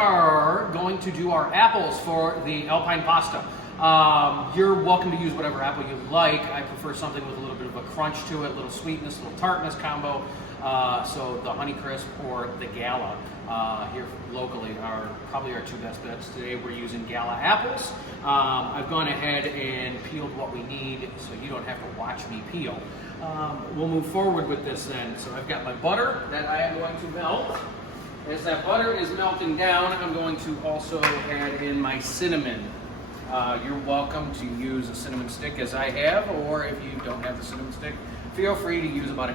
are going to do our apples for the Alpine pasta. You're welcome to use whatever apple you like. I prefer something with a little bit of a crunch to it, a little sweetness, a little tartness combo. So the Honeycrisp or the Gala here locally are probably our two best bets. Today we're using Gala apples. I've gone ahead and peeled what we need so you don't have to watch me peel. We'll move forward with this then. So I've got my butter that I am going to melt. As that butter is melting down, I'm going to also add in my cinnamon. You're welcome to use a cinnamon stick as I have, or if you don't have the cinnamon stick, feel free to use about a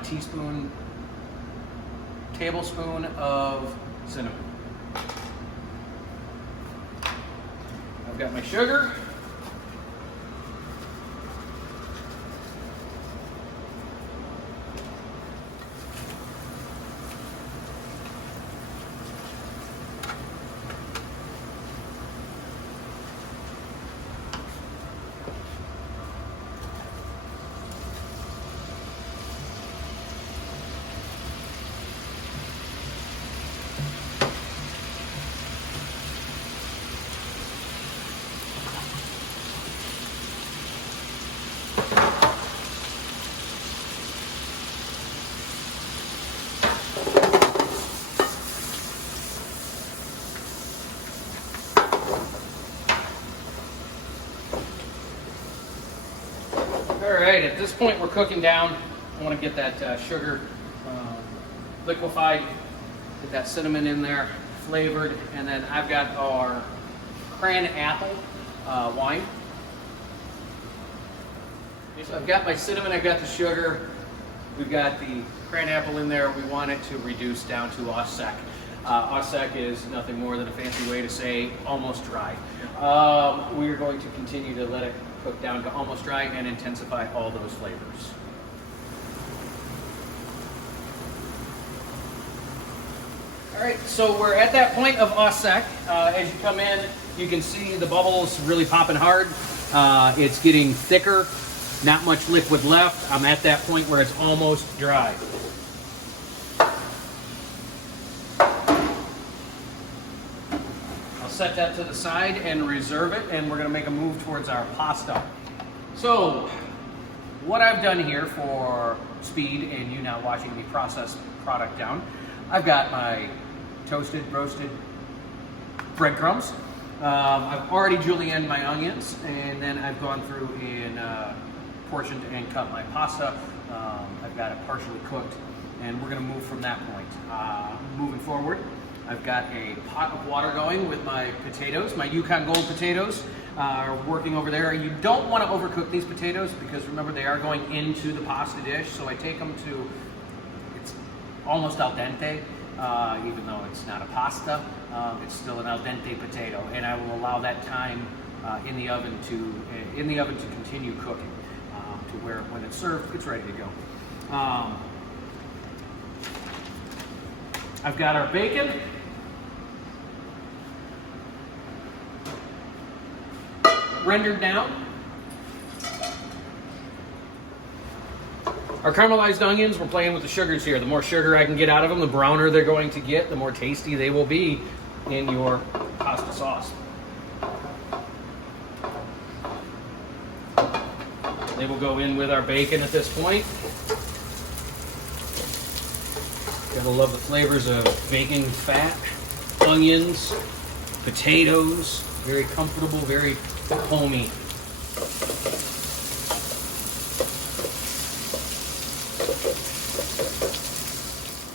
tablespoon of cinnamon. I've got my sugar. All right, at this point we're cooking down. I want to get that sugar liquefied, get that cinnamon in there, flavored, and then I've got our cran apple wine. So I've got my cinnamon, I've got the sugar, we've got the cran apple in there. We want it to reduce down to au sec. Au sec is nothing more than a fancy way to say almost dry. We're going to continue to let it cook down to almost dry and intensify all those flavors. All right, so we're at that point of au sec. As you come in, you can see the bubbles really popping hard. It's getting thicker, not much liquid left. I'm at that point where it's almost dry. Set that to the side and reserve it, and we're going to make a move towards our pasta. So what I've done here for speed and you not watching me process product down, I've got my toasted, roasted breadcrumbs. I've already julienned my onions, and then I've gone through and portioned and cut my pasta. I've got it partially cooked, and we're going to move from that point. Moving forward, I've got a pot of water going with my potatoes, my Yukon Gold potatoes are working over there. You don't want to overcook these potatoes because remember they are going into the pasta dish, so I take them to, it's almost al dente, even though it's not a pasta, it's still an al dente potato, and I will allow that time in the oven to continue cooking to where when it's served, it's ready to go. I've got our bacon. Rendered down. Our caramelized onions, we're playing with the sugars here. The more sugar I can get out of them, the browner they're going to get, the more tasty they will be in your pasta sauce. They will go in with our bacon at this point. Gotta love the flavors of baking fat, onions, potatoes. Very comfortable, very homey.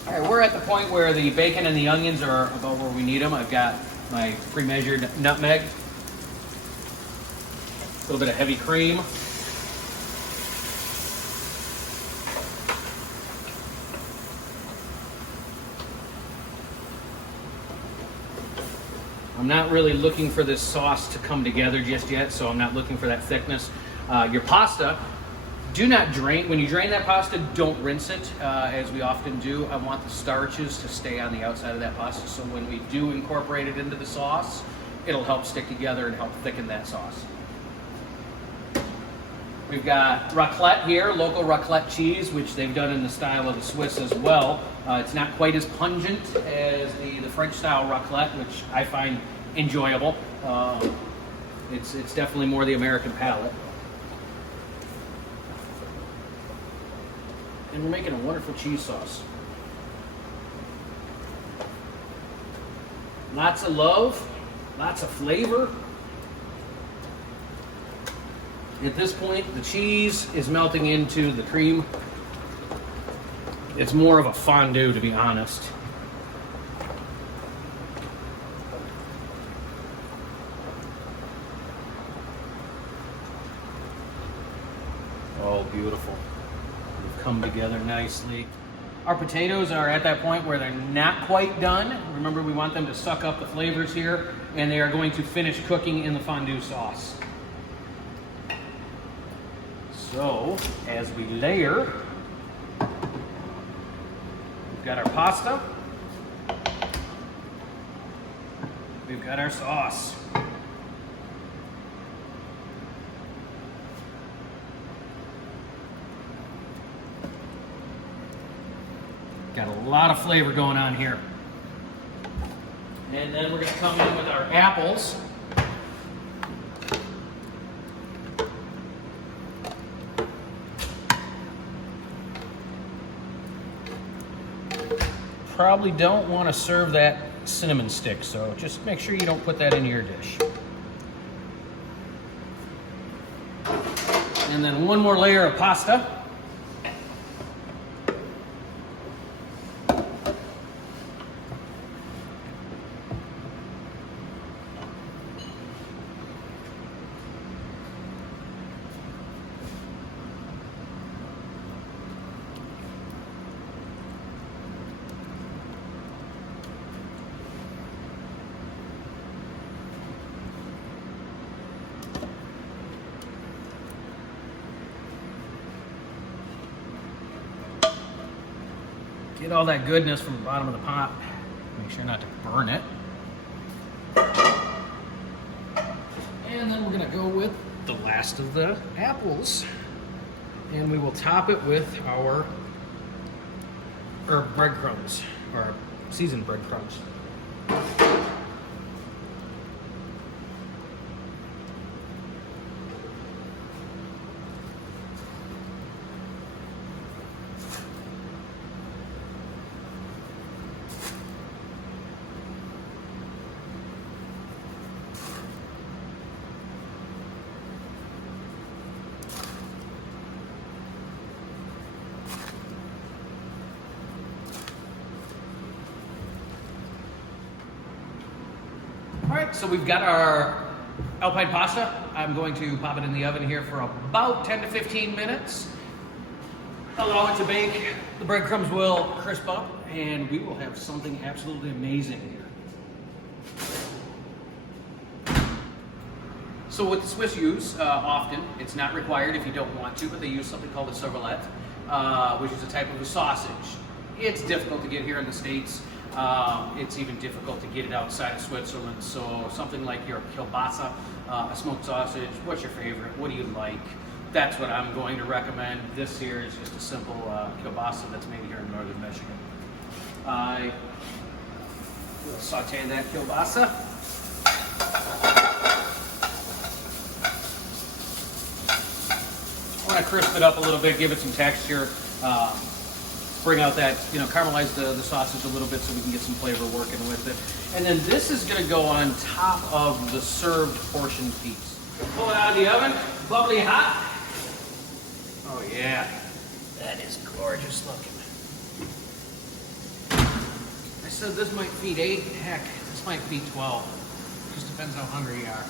All right, we're at the point where the bacon and the onions are about where we need them. I've got my pre-measured nutmeg, a little bit of heavy cream. I'm not really looking for this sauce to come together just yet, so I'm not looking for that thickness. Your pasta, do not drain. When you drain that pasta, don't rinse it, as we often do. I want the starches to stay on the outside of that pasta, so when we do incorporate it into the sauce, it'll help stick together and help thicken that sauce. We've got raclette here, local raclette cheese, which they've done in the style of the Swiss as well. It's not quite as pungent as the French style raclette, which I find enjoyable. It's definitely more the American palate. And we're making a wonderful cheese sauce. Lots of love, lots of flavor. At this point, the cheese is melting into the cream. It's more of a fondue, to be honest. Oh, beautiful. They've come together nicely. Our potatoes are at that point where they're not quite done. Remember, we want them to suck up the flavors here, and they are going to finish cooking in the fondue sauce. So, as we layer, we've got our pasta, we've got our sauce. Got a lot of flavor going on here. And then we're going to come in with our apples. Probably don't want to serve that cinnamon stick, so just make sure you don't put that into your dish. And then one more layer of pasta. Get all that goodness from the bottom of the pot. Make sure not to burn it. And then we're gonna go with the last of the apples. And we will top it with our breadcrumbs, or seasoned breadcrumbs. All right, so we've got our Alpine pasta. I'm going to pop it in the oven here for about 10 to 15 minutes. Allow it to bake. The breadcrumbs will crisp up, and we will have something absolutely amazing here. So what the Swiss use often, it's not required if you don't want to, but they use something called a cervelet, which is a type of a sausage. It's difficult to get here in the States. It's even difficult to get it outside of Switzerland. So something like your kielbasa, a smoked sausage. What's your favorite? What do you like? That's what I'm going to recommend. This here is just a simple kielbasa that's made here in northern Michigan. I will saute that kielbasa. I want to crisp it up a little bit, give it some texture. Bring out that, caramelize the sausage a little bit so we can get some flavor working with it. And then this is going to go on top of the served portion piece. Pull it out of the oven, bubbly hot. Oh yeah, that is gorgeous looking. I said this might feed 8, heck, this might feed 12. Just depends how hungry you are.